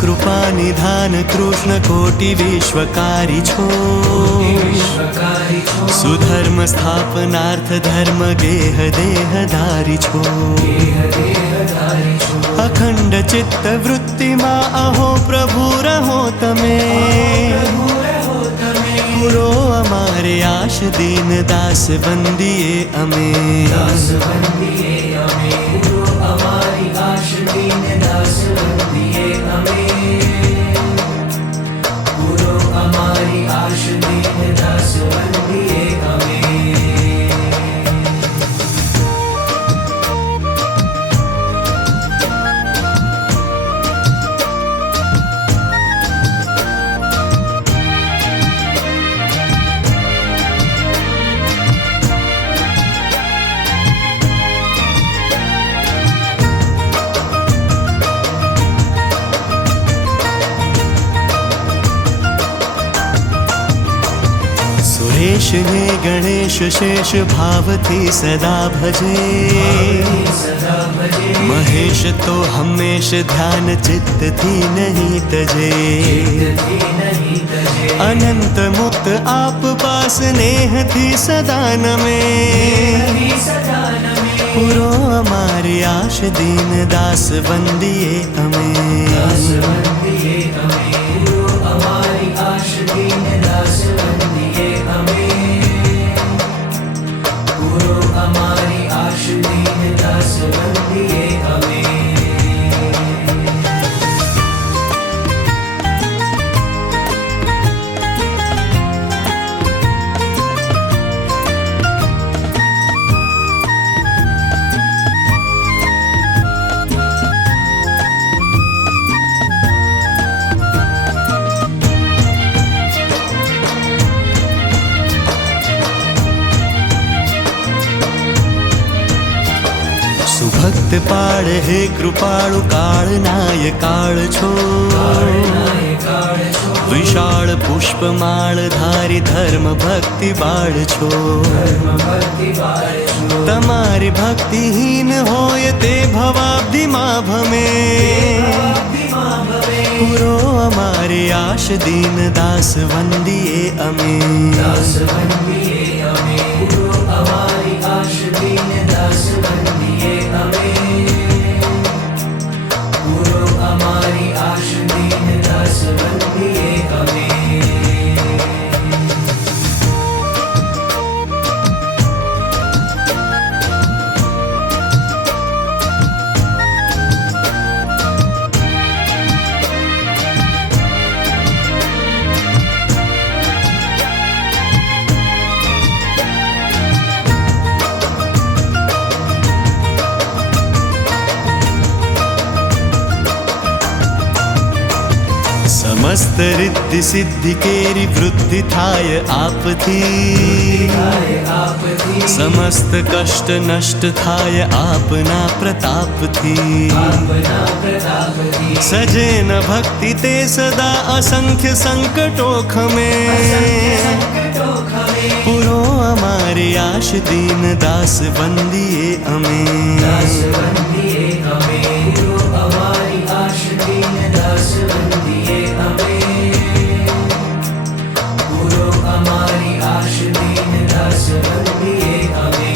कृपा निधान कृष्ण कोटि विश्वकारी छो सुधर्म स्थापनार्थ धर्म गेह देहधारी छो अखंड चित्त वृत्ति मा अहो प्रभु रहो तमे पूरो अमारे आश दीन दास बंदिए अमे हमारी आश दीन दास बंदिए हमें पूरो हमारी आश दीन दास बंदिए हमें सुरेश ने गणेश शेष भाव थी सदा भजे महेश तो हमेश ध्यान चित्त थी नहीं तजे अनंत मुक्त आप पास नेह थी सदान में पूरो हमारी आश दीन दास बंदिए हमें हमारी आश दीन दास बंदिए हमें पूरो हमारी आश दीन दास बंदिए हमें सुभक्त पाड़ हे कृपाळु काळ नाय काळ छो विशाल पुष्पमाळ धारी धर्म भक्ति बाळ छो तमारी भक्तिहीन होय ते भवाब्धि मा भमे पूरो हमारी आश दीन दास वंदिए अमे पूरो हमारी आश दीन दास बंदिए हमें पूरो हमारी आश दीन दास बंदिए हमें समस्त रिद्धि सिद्धि केरी वृद्धि थाय आप थी समस्त कष्ट नष्ट थाय आपना प्रताप थी सजे न भक्ति ते सदा असंख्य संकटों खमे पूरो हमारी आश दीन दास बंदिए हमें हमारी आश दीन दास बंदिए हमें पूरो हमारी आश दीन दास बंदिए हमें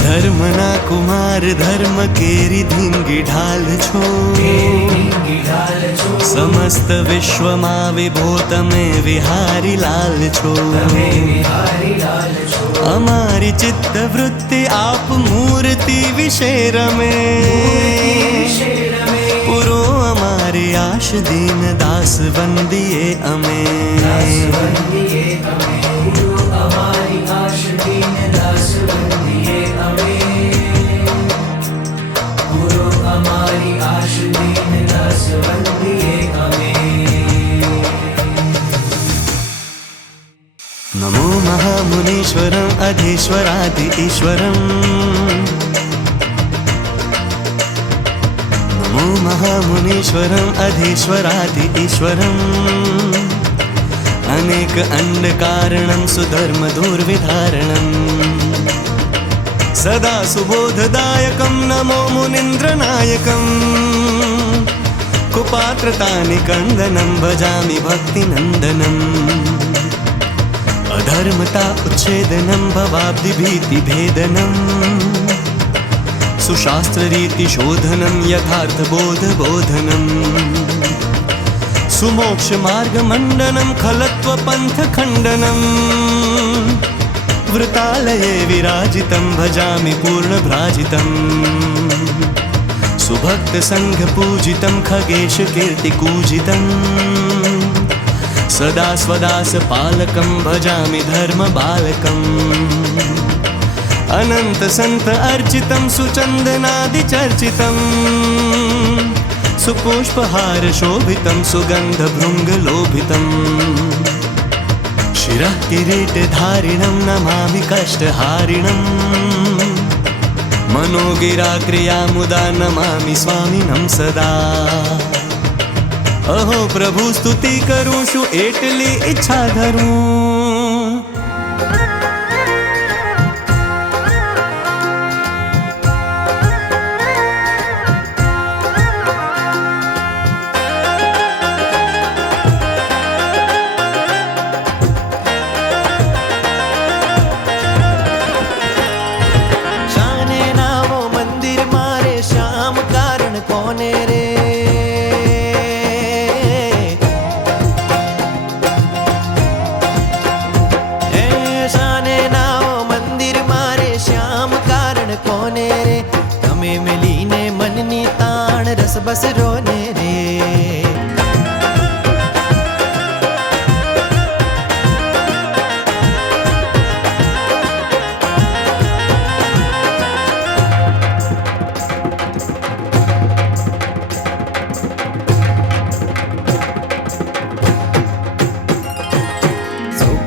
धर्मना कुमार धर्म केरी धींगी ढाल छो समस्त विश्व मा विभो तमे विहारी लाल छो हमारी चित्त वृत्ति आप मूर्ति विशेर में पुरो हमारी आश दीन दास बंदिए अमे हमारी आश दीन दास बंदिए हमें पूरो हमारी आश दीन दास बंदिए हमें महामुनीश्वरम् अधीश्वरादि ईश्वरम् नमो महामुनीश्वरम् अधीश्वरादि ईश्वरम् अनेक अंडकारणं सुधर्म दुर्विधारणम् सदा सुबोधदायकं नमो मुनीन्द्रनायकम् कुपात्रतानिकन्दनं भजामि भक्तिनन्दनम् अधर्मता उच्छेदनं भवाब्धिभीतिभेदनम् सुशास्त्ररीतिशोधनं यथार्थबोधबोधनम् सुमोक्षमार्गमण्डनं खलत्वपन्थखण्डनम् वृतालये विराजितं भजामि पूर्णभ्राजितम् सुभक्तसङ्घपूजितं खगेशकीर्तिकूजितम् सदा स्वदासपालकं भजामि धर्मबालकम् अनन्तसन्त अर्चितं सुचन्दनादिचर्चितम् सुपुष्पहारशोभितं सुगन्धभृङ्गलोभितम् शिरः किरीटधारिणं नमामि कष्टहारिणम् मनोगिराक्रियामुदा नमामि स्वामिनं सदा अहो प्रभु स्तुति करूं शु एटली इच्छा धरूं बस रोने रे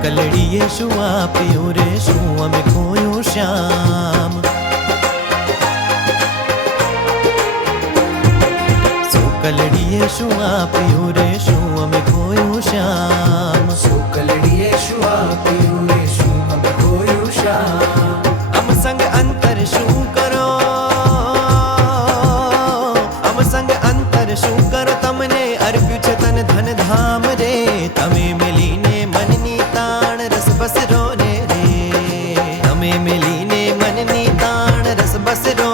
कलड़िए शुआ पियो रे शुआ में खोयो श्याम कलड़िए शुआ पियो रे शुआ में खोयो श्याम कलड़िए शुआ पियो रे शुआ में खोयो श्याम अम संग अंतर शू करो अम संग अंतर शू करो तमने अर्प्यु छे तन धन धाम रे तमे मिलीने मननी ताण रस बस रोने रे तमे मिलीने मननी ताण रस बस रो